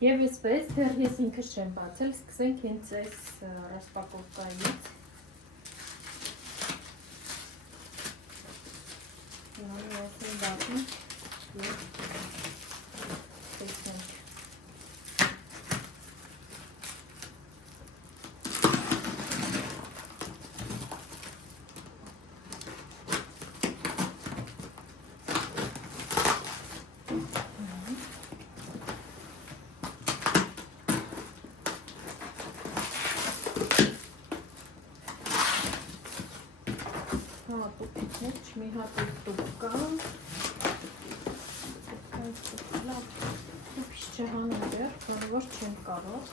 Եվ այսպես, դեռ ես ինքս չեմ բացել, սկսենք հենց այս ռասպակովկայից։ Ես եմ բացում և տեսնենք։ Մի հատ տուկ կա, պիշ չհանում դեր, որ չեմ կարող։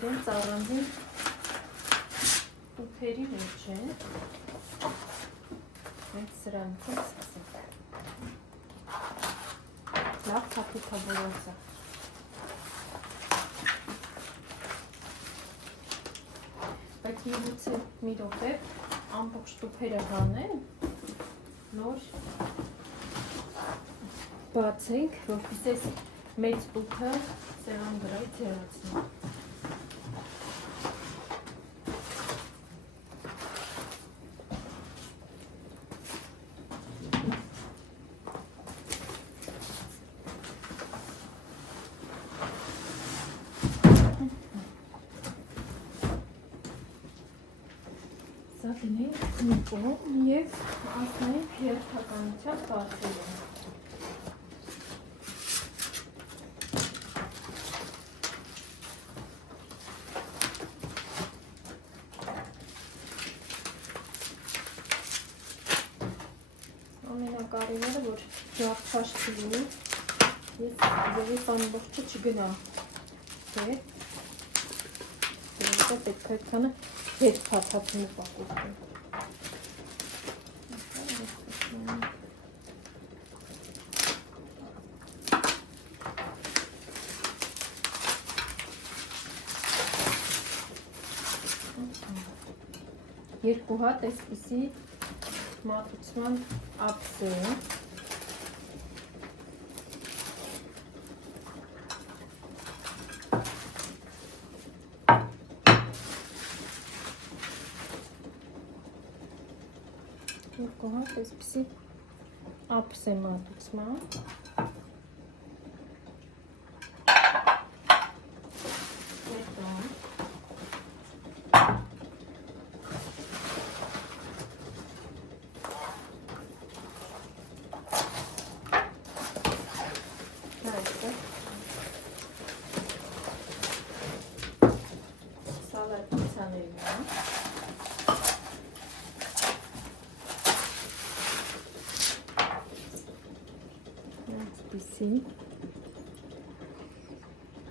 Իրենց առանձին տուփերի մեջ է, մենք սրանից ենք սկսենք, լավ թափութավորոցը, բայց միգուցե մի րոպե ամբողջ տուփերը հանեն, նոր բացենք, որպեսզի այս մեծ տուփը սեղան վրայից հեռացնի։ Սա դնենք մի կողմ և ասնենք երթականության բացելը։ Ամենակարևորը, որ ջարդաշ չլինի, ես ամբողջը չգնամ հետ, պետք է այդքանը հետ փաթաթում ու պակուսում։ Երկու հատ այսպիսի մատուցման ափսե է։ Երկու հատ այսպիսի ափսե մատուցման։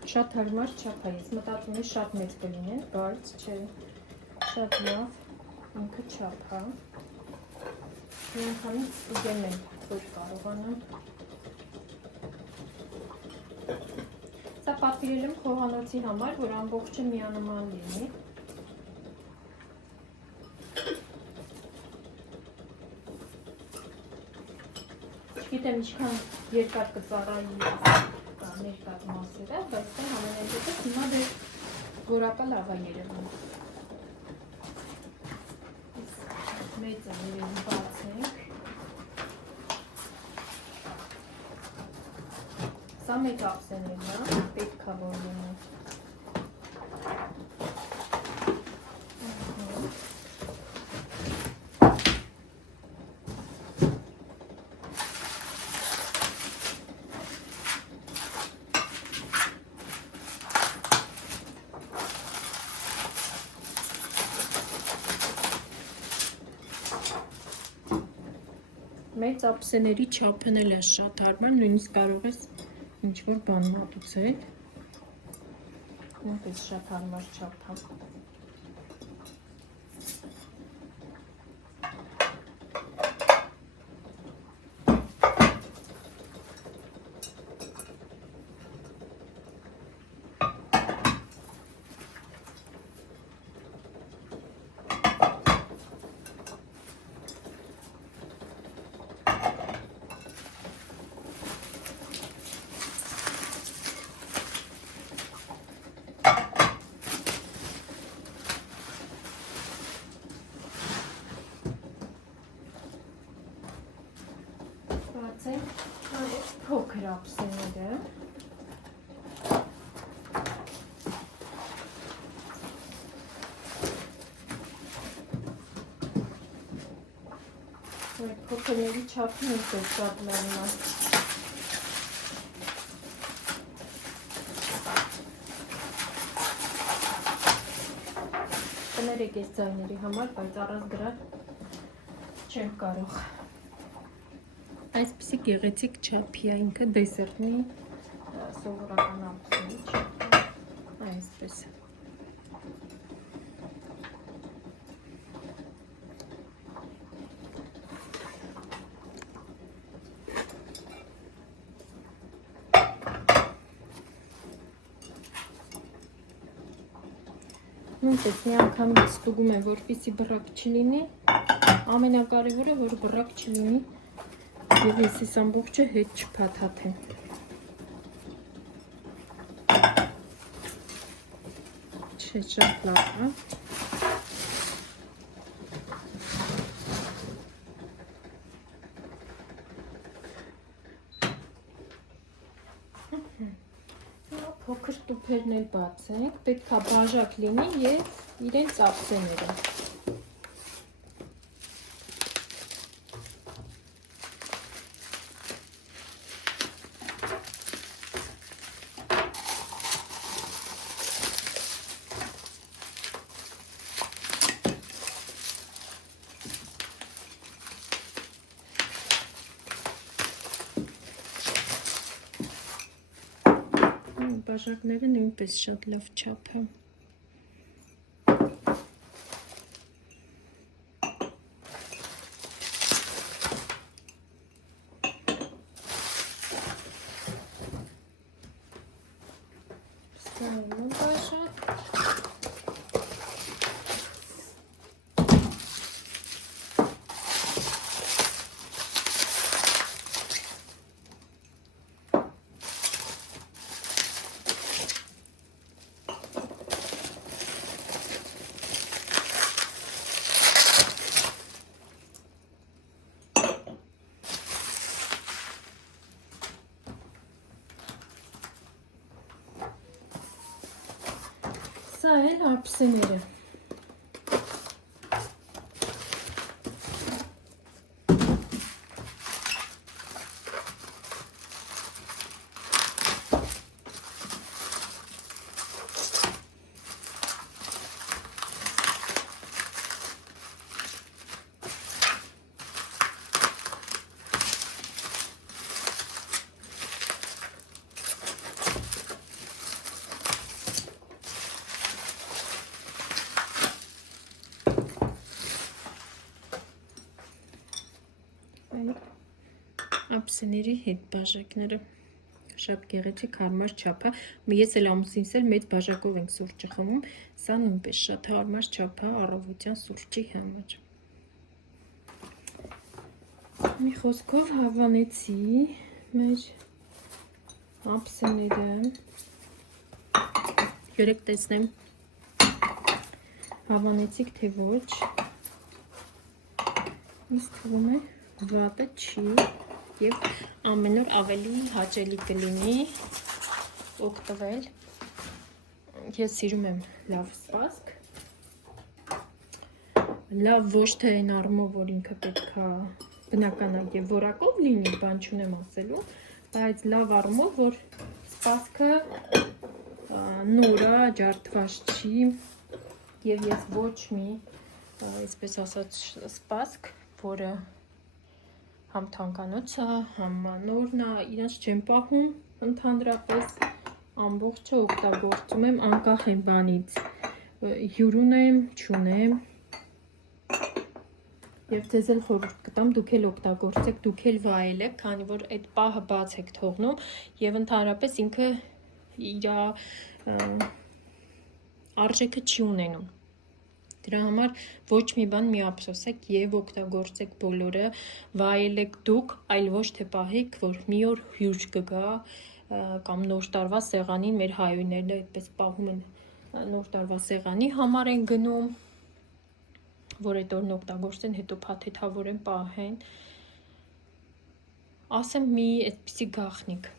Շատ հարմար չափ է, ես մտածում եմ շատ մեծ կլինեն, բայց չէ, շատ լավ ինքը չափ է։ Միանգամից ստուգեմ եմ, որ կարողանամ։ Սա պատվիրել եմ խոհանոցի համար, որ ամբողջը միանման լինի։ Չգիտեմ ինչքան երկար կծառայի ներկայ մասերը, բայց դա ամենայնպես հիմա դեռ որակը լավ է երևում։ Մեծը երևում բացենք։ Սա մեծ ափսեներն է, պետք է որ լինի։ Մեծ ափսեների չափն էլ է շատ հարմար, նույնիսկ կարող ես ինչ-որ բան մատուցել։ Այնպես շատ հարմար չափ է։ ափսեները։ Փոքրների չափն է շատ լավն է։ Կներեք այս ձայների համար, բայց առանց դրա չեմ կարող։ Այսպիսի գեղեցիկ չափի է ինքը դեսերտնի սովորական ափսեի չափը, այսպես։ Նույնպես մի անգամ ստուգում եմ, որպեսզի բռակ չլինի, ամենակարևորը, որ բռակ չլինի և ես այս ամբողջը հետ չփաթաթեմ։ Չէ, շատ լավ է։ Փոքր տուփերն էլ բացենք, պետք է բաժակ լինի և իրենց ափսեները։ Բաժակները նույնպես շատ լավ չափ է։ Սա իմ բաժակ։ Սա էլ ափսեները։ Ափսեների հետ բաժակները շատ գեղեցիկ հարմար չափ է։ Ես էլ ամուսինս էլ մեծ բաժակով ենք սուրճը խմում, սա նույնպես շատ հարմար չափ է առավոտյան սուրճի համար։ Մի խոսքով հավանեցի մեր ափսեները։ Յուրեք տեսնեմ հավանեցիք թե ոչ։ Ինձ թվում է վատը չի և ամեն օր ավելի հաճելի կլինի օգտվել։ Ես սիրում եմ լավ սպասք։ Լավ ոչ թե այն առումով, որ ինքը պետք է բնական է և որակով լինի, բան չունեմ ասելու, բայց լավ առումով, որ սպասքը նոր է, ջարդված չի և ես ոչ մի, այսպես ասած, սպասք, որը համ թանկանոց է, համ նորն է, իրենց չեմ պահում ընդհանրապես, ամբողջը օգտագործում եմ անկախ այն բանից, հյուր ունեմ, չունեմ, և ձեզ էլ խորհուրդ կտամ, դուք էլ օգտագործեք, դուք էլ վայելեք, քանի որ այդ պահը բաց եք թողնում և ընդհանրապես ինքը իր արժեքը չի ունենում։ Դրա համար ոչ մի բան մի ափսոսեք և օգտագործեք բոլորը, վայելեք դուք, այլ ոչ թե պահեք, որ մի օր հյուր կգա կամ նոր տարվա սեղանին, մեր հայրենիները այդպես պահում են, նոր տարվա սեղանի համար են գնում, որ այդ օրն օգտագործեն, հետո փաթեթավորեն, պահեն։ Ասեմ մի այդպիսի գաղտնիք,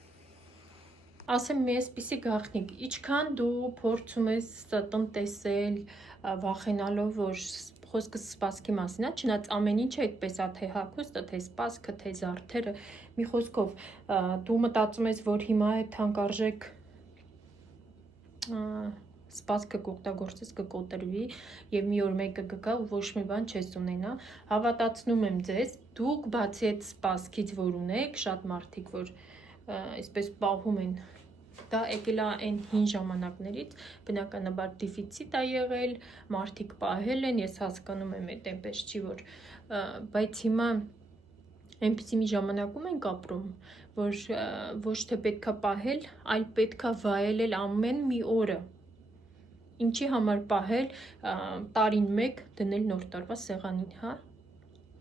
ասեմ մի էսպիսի գաղտնիք, ինչքան դու փորձում ես տնտեսել, վախենալով, որ խոսքը սպասքի մասին է, չնայած ամեն ինչը այդպես է, թե հագուստը, թե սպասքը, թե զարդերը, մի խոսքով դու մտածում ես, որ հիմա է թանկարժեք սպասքը կօգտագործես կկոտրվի եւ մի օր մեկը կգա ու ոչ մի բան չես ունենա, հավատացնում եմ ձեզ, դուք բացի այդ սպասքից, որ ունեք, շատ մարդիկ, որ այսպես պահում են, դա եկել է այն հին ժամանակներից, բնականաբար դիֆիցիտ է եղել, մարդիկ պահել են, ես հասկանում եմ այդ այնպես չի, որ բայց հիմա այնպիսի մի ժամանակում ենք ապրում, որ ոչ թե պետքա պահել, այլ պետքա վայելել ամեն մի օրը։ Ինչի համար պահել տարին մեկ դնել նոր տարվա սեղանին, հա?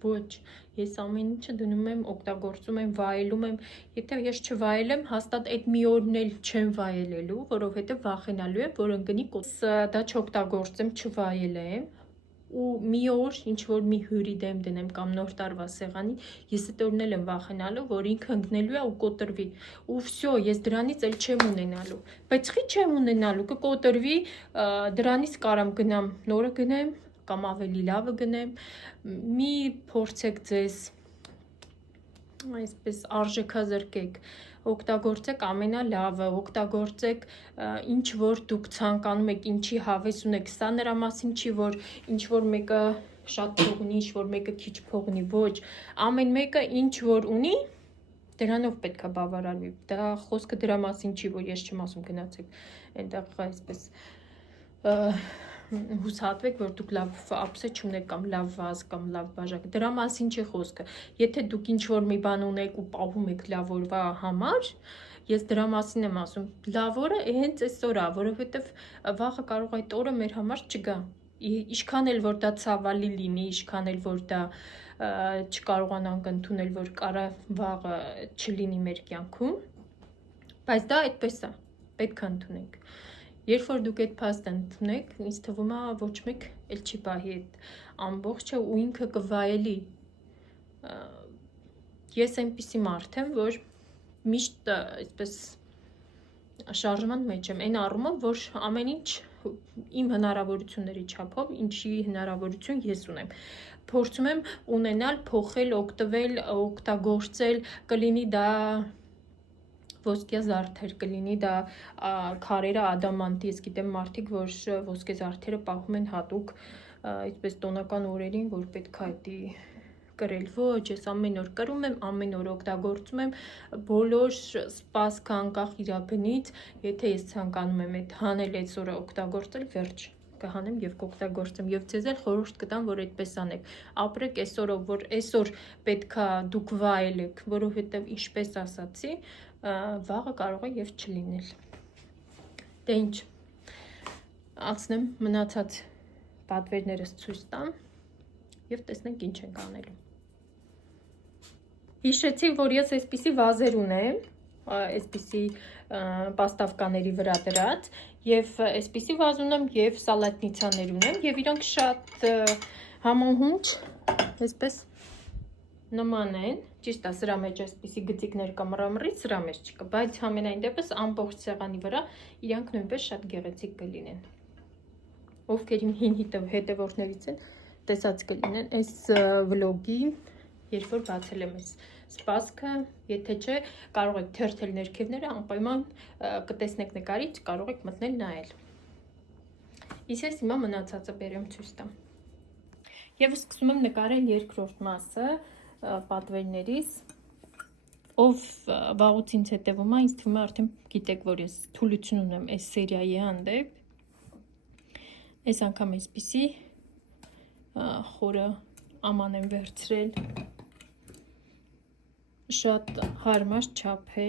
Ոչ, ես ամեն ինչը դնում եմ, օգտագործում եմ, վայելում եմ, եթե ես չվայելեմ, հաստատ այդ մի օրն էլ չեմ վայելելու, որովհետև վախենալու եմ, որ ընկնի դա չօգտագործեմ, չվայելեմ, ու մի օր ինչ-որ մի հյուրի դեմ դնեմ կամ նոր տարվա սեղանի, ես այդ օրն էլ եմ վախենալու, որ ինքը ընկնելու է ու կոտրվի, ու վсё, ես դրանից էլ չեմ ունենալու, բայց խի չեմ ունենալու, կկոտրվի, դրանից կարամ գնամ նորը գնեմ, կամ ավելի լավը գնեմ, մի փորձեք ձեզ այսպես արժեքազրկեք, օգտագործեք ամենալավը, օգտագործեք ինչ որ դուք ցանկանում եք, ինչի հավես ունեք, սա նրա մասին չի, որ ինչ որ մեկը շատ փող ունի, ինչ որ մեկը քիչ փող ունի, ոչ, ամեն մեկը ինչ որ ունի, դրանով պետք է բավարարվի, դա խոսքը դրա մասին չի, որ ես չեմ ասում գնացեք, այնտեղ այսպես հուսահատվեք, որ դուք լավ ափսե չունեք կամ լավ վազ կամ լավ բաժակ, դրա մասին չի խոսքը, եթե դուք ինչ որ մի բան ունեք ու պահում եք լավ օրվա համար, ես դրա մասին եմ ասում, լավ օրը հենց այսօր է, որովհետև վաղը կարող այդ օրը մեր համար չգա, ինչքան էլ որ դա ցավալի լինի, ինչքան էլ որ դա չկարողանանք ընդունել, որ կարա վաղը չլինի մեր կյանքում, բայց դա այդպես է, պետք է ընդունենք։ Երբ որ դուք այդ փաստը ընդունեք, ինձ թվում է ոչ մեկ էլ չի պահի այդ ամբողջը ու ինքը կվայելի։ Ես այնպիսի մարդ եմ, որ միշտ այսպես շարժման մեջ եմ, այն առումով, որ ամեն ինչ իմ հնարավորությունների չափով, ինչի հնարավորություն ես ունեմ։ Փորձում եմ ունենալ, փոխել, օգտվել, օգտագործել, կլինի դա ոսկե զարդեր, կլինի դա քարերը ադամանտի, ես գիտեմ մարդիկ, որ ոսկե զարդերը պահում են հատուկ այսպես տոնական օրերին, որ պետք է դա կրել, ոչ, ես ամեն օր կրում եմ, ամեն օր օգտագործում եմ, բոլոր սպասքը անկախ իր բնից, եթե ես ցանկանում եմ այդ հանել այսօրը օգտագործել, վերջ կհանեմ եւ կօգտագործեմ եւ ձեզ էլ խորհուրդ կտամ, որ այդպես անեք, ապրեք այսօրով, որ այսօր պետքա դուք վայելեք, որովհետեւ ինչպես ասացի, վաղը կարող է եւ չլինել։ Դե ինչ, անցնեմ մնացած պատվերներս ցույց տամ եւ տեսնենք ինչ ենք անելու։ Հիշեցի, որ ես այսպիսի վազեր ունեմ, այսպիսի պաստավկաների վրա դրած եւ այսպիսի վազ ունեմ եւ սալատնիցաներ ունեմ եւ իրանք շատ համահունչ այսպես նման են, ճիշտ է, սրա մեջ այսպիսի գծիկներ կամ մռամռից սրա մեջ չկա, բայց համենայն դեպս ամբողջ սեղանի վրա իրանք նույնպես շատ գեղեցիկ կլինեն։ Ովքեր իմ հին հետևորդներից են, տեսած կլինեն այս վլոգի, երբ որ բացել եմ այս սպասքը, եթե չէ, կարող եք թերթել ներքևները, անպայման կտեսնեք նկարից, կարող եք մտնել նայել։ Իսկ ես հիմա մնացածը բերեմ ցույց տամ։ Եվ սկսում եմ նկարել երկրորդ մասը պատվերներից, ով վաղուց ինձ հետևում է, ինձ թվում է արդեն գիտեք, որ ես թուլություն ունեմ այս սերիայի հանդեպ։ Այս անգամ այսպիսի խորը աման եմ վերցրել, շատ հարմար չափ է,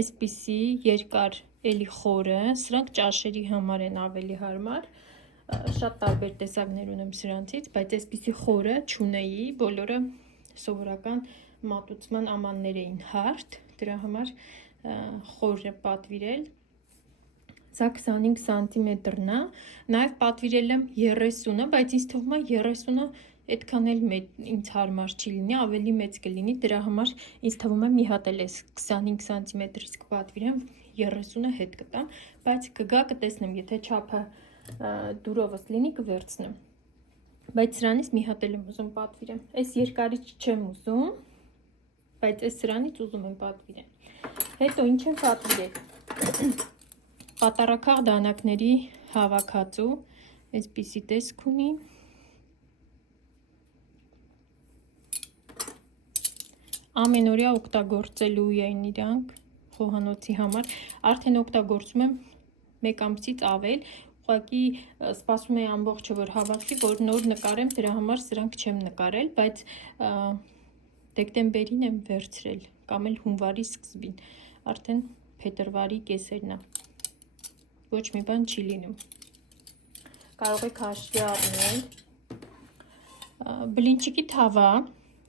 այսպիսի երկար էլի խորը, սրանք ճաշերի համար են ավելի հարմար, շատ տարբեր տեսակներ ունեմ սրանցից, բայց այսպիսի խորը չունեի, բոլորը սովորական մատուցման ամաններ էին հարթ, դրա համար խոր է պատվիրել, սա 25 սանտիմետրն է, նաև պատվիրել եմ 30-ը, բայց ինձ թվում է 30-ը այդքան էլ ինձ հարմար չի լինի, ավելի մեծ կլինի, դրա համար ինձ թվում է մի հատ էլ էս 25 սանտիմետրից կպատվիրեմ, 30-ը հետ կտամ, բայց կգա կտեսնեմ, եթե չափը դուրովս լինի կվերցնեմ, բայց սրանից մի հատ էլ եմ ուզում պատվիրեմ, այս երկարից չեմ ուզում, բայց այս սրանից ուզում եմ պատվիրեմ, հետո ինչ եմ պատվիրել, պատառաքաղ դանակների հավաքածու, այսպիսի տեսք ունի, ամենօրյա օգտագործելու են իրանք խոհանոցի համար, արդեն օգտագործում եմ 1 ամսից ավել, ուղղակի սպասում էի ամբողջը որ հավաքվի, որ նոր նկարեմ, դրա համար սրանք չեմ նկարել, բայց դեկտեմբերին եմ վերցրել, կամ էլ հունվարի սկզբին, արդեն փետրվարի կեսերն է, ոչ մի բան չի լինում, կարող եք հաշվի առնել, բլինչիկի թավա,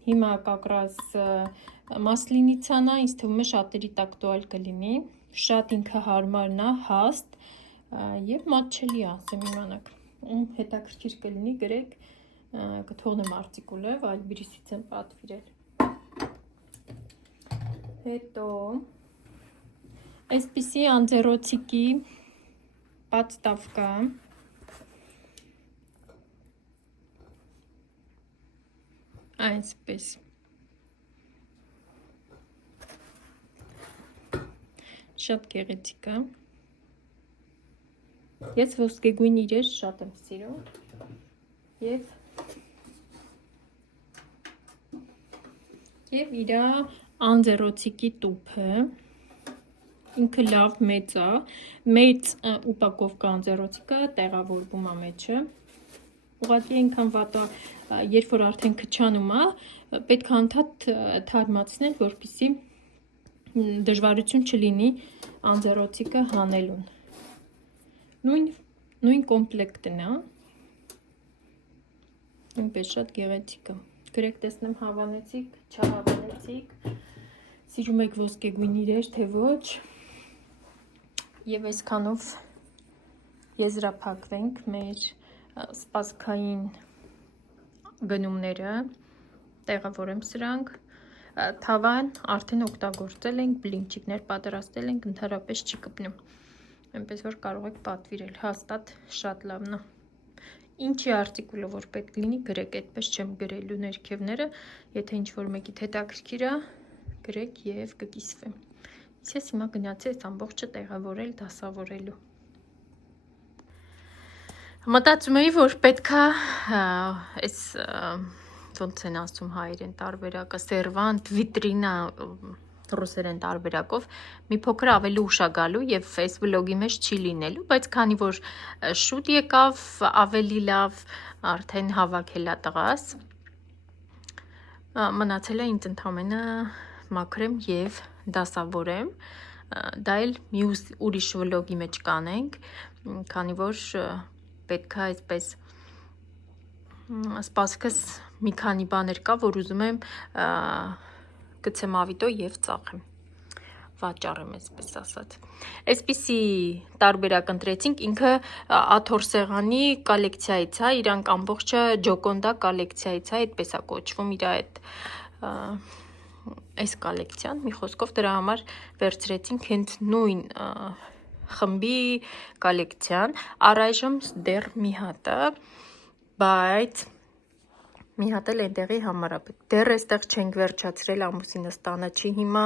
հիմա կակրաս մասլինիցան է, ինձ թվում է շատերիդ ակտուալ կլինի, շատ ինքը հարմարն է, հաստ և մատչելի է, ասեմ իմանաք, հետաքրքիր կլինի, գրեք, կթողնեմ արտիկուլը, Վայլբիրիսից եմ պատվիրել, հետո, այսպիսի անձեռոցիկի պատստավ կա, այսպես, շատ գեղեցիկ է, ես ոսկեգույն իրեր շատ եմ սիրում և իրա անձեռոցիկի տուփը, ինքը լավ մեծ է, մեծ ուպակովկա անձեռոցիկը տեղավորվում է մեջը, ուղղակի այնքան վատ է, երբ որ արդեն քչանում է, պետք է անդադ թարմացնել, որպեսզի դժվարություն չլինի անձեռոցիկը հանելուն, նույն կոմպլեկտն է, նույնպես շատ գեղեցիկ է, գրեք տեսնեմ հավանեցիք, չհավանեցիք, սիրում եք ոսկեգույն իրեր, թե ոչ, և այսքանով եզրափակվենք մեր սպասքային գնումները, տեղավորեմ սրանք, թավան արդեն օգտագործել ենք, բլինչիկներ պատրաստել ենք, ընդհանրապես չի կպնում, այնպես որ կարող եք պատվիրել, հաստատ շատ լավն է, ինչի արտիկուլը որ պետք լինի, գրեք, այդպես չեմ գրելու ներքևները, եթե ինչ-որ մեկիդ հետաքրքիր է, գրեք և կկիսվեմ, ես հիմա գնացի այս ամբողջը տեղավորել, դասավորելու, մտածում էի, որ պետքա այս ոնց են ասում հայերեն տարբերակը, սերվանտ, վիտրինա ռուսերեն տարբերակով մի փոքր ավելի ուշ է գալու և այս վլոգի մեջ չի լինելու, բայց քանի որ շուտ եկավ, ավելի լավ արդեն հավաքել է տղաս, մնացել է ինձ ընդամենը մաքրեմ և դասավորեմ, դա էլ մյուս ուրիշ վլոգի մեջ կանենք, քանի որ պետք է այսպես սպասքս մի քանի բաներ կա, որ ուզում եմ գցեմ ավիտո և ծախեմ, վաճառեմ այսպես ասած, այսպիսի տարբերակ ընտրեցինք, ինքը աթոռ սեղանի կոլեկցիայից է, իրանք ամբողջը ջոկոնդա կոլեկցիայից է, այդպես է կոչվում իր այդ այս կոլեկցիան, մի խոսքով դրա համար վերցրեցինք հենց նույն խմբի կոլեկցիան, առայժմ դեռ մի հատը, բայց մի հատ էլ այնտեղի համար է պետք, դեռ այստեղ չենք վերջացրել, ամուսինս տանը չի հիմա,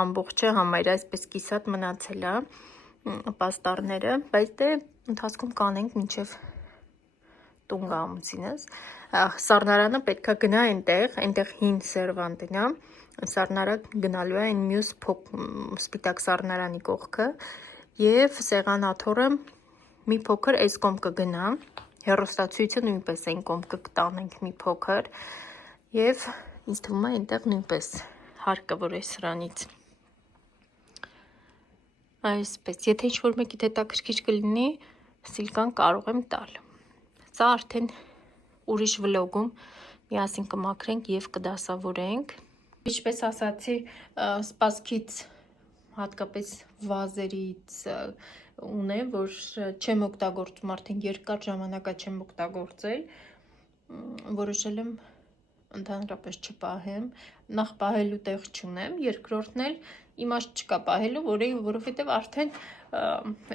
ամբողջը համարյա այսպես կիսատ մնացել է պաստառները, բայց դե ընթացքում կանենք մինչև տուն գա ամուսինս, սառնարանը պետք է գնա այնտեղ հին սերվանտն է, սառնարան գնալու է այն մյուս սպիտակ սառնարանի կողքը և սեղանաթոռը մի փոքր այս կողմ կգնա, հեռուստացույցը նույնպես այն կողմ կտանենք մի փոքր և ինձ թվում է այնտեղ նույնպես հարկավոր է սրանից, այսպես, եթե ինչ-որ մեկիդ հետաքրքիր կլինի, սիլկան կարող եմ տալ, սա արդեն ուրիշ վլոգում միասին կմաքրենք և կդասավորենք, ինչպես ասացի, սպասքից հատկապես վազերից ունեմ, որ չեմ օգտագործում, արդեն երկար ժամանակ չեմ օգտագործել, որոշել եմ ընդհանրապես չպահեմ, նախ պահելու տեղ չունեմ, երկրորդն էլ իմաստ չկա պահելու, որովհետև արդեն,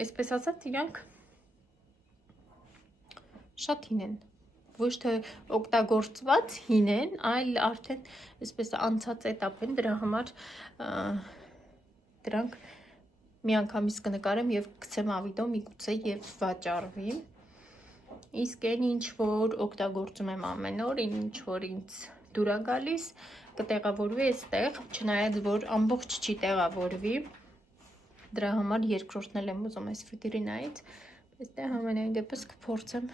այսպես ասած, իրանք շատ հին են, ոչ թե օգտագործված հին են, այլ արդեն այսպես անցած էտապ են, դրա համար դրանք միանգամից կնկարեմ և կցեմ ավիդո, միգուցե և վաճառվի, իսկ այն ինչ որ օգտագործում եմ ամեն օր, ինչ որ ինձ դուր է գալիս, կտեղավորվի այստեղ, չնայած որ ամբողջ չի տեղավորվի, դրա համար երկրորդն էլ եմ ուզում այս վիտրինայից, այստեղ ամենայն դեպս կփորձեմ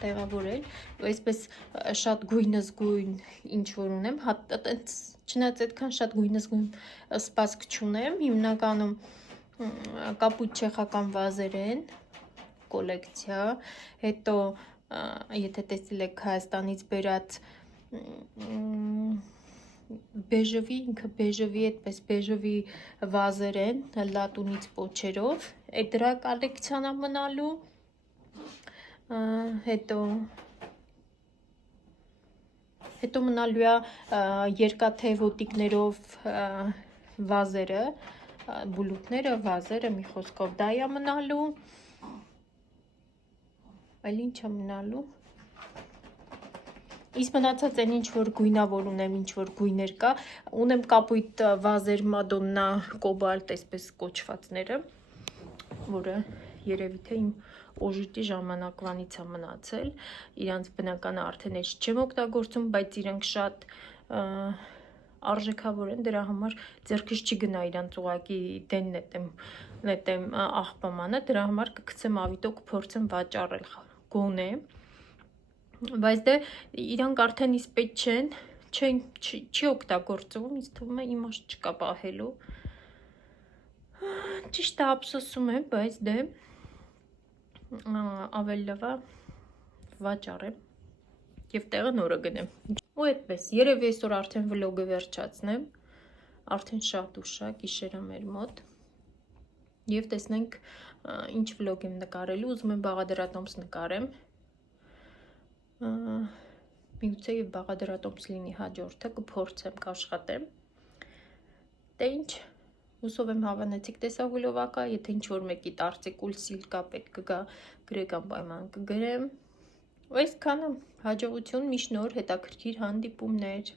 տեղավորել, այսպես շատ գույնզգույն ինչ որ ունեմ, չնայած այդքան շատ գույնզգույն սպասք չունեմ, հիմնականում կապույտ չեխական վազեր են, կոլեկցիա, հետո եթե տեսել եք Հայաստանից բերած բեժևի, ինքը բեժևի, այդպես բեժևի վազեր են, լատունից պոչերով, այդ դրա կոլեկցիան է մնալու, հետո մնալու է երկաթե ոտիկներով վազերը, բուլուտները, վազերը, մի խոսքով դա է մնալու, այլ ինչ է մնալու, իսկ մնացած այն ինչ որ գույնավոր ունեմ, ինչ որ գույներ կա, ունեմ կապույտ վազեր Մադոննա կոբալտ, այսպես կոչվածները, որը երևի թե իմ օժիտի ժամանակվանից է մնացել, իրանց բնականը արդեն էջ չեմ օգտագործում, բայց իրանք շատ արժեքավոր են, դրա համար ձեռքից չի գնա իրանց ուղակի դեն նետեմ աղբամանը, դրա համար կգցեմ ավիտո, կփորձեմ վաճառել գոնե, բայց դե իրանք արդեն իսկ պետք չեն, չի օգտագործվում, ինձ թվում է իմաստ չկա պահելու, ճիշտ է ափսոսում եմ, բայց դե ավելի լավ է վաճառեմ և տեղը նորը գնեմ, ու այդպես, երևի այսօր արդեն վլոգը վերջացնեմ, արդեն շատ ուշ է, գիշերը մեր մոտ, և տեսնենք ինչ վլոգ եմ նկարելու, ուզում եմ բաղադրատոմս նկարեմ, միգուցե և բաղադրատոմս լինի հաջորդը, կփորձեմ, կաշխատեմ, դե ինչ, հուսով եմ հավանեցիք տեսա վլովակը, եթե ինչ որ մեկի տարծիկուլ սիլ կա պետք կգա գրեք անպայման կգրեմ, ու այսքանը, հաջողություն, միշտ նոր հետաքրքիր հանդիպումներ։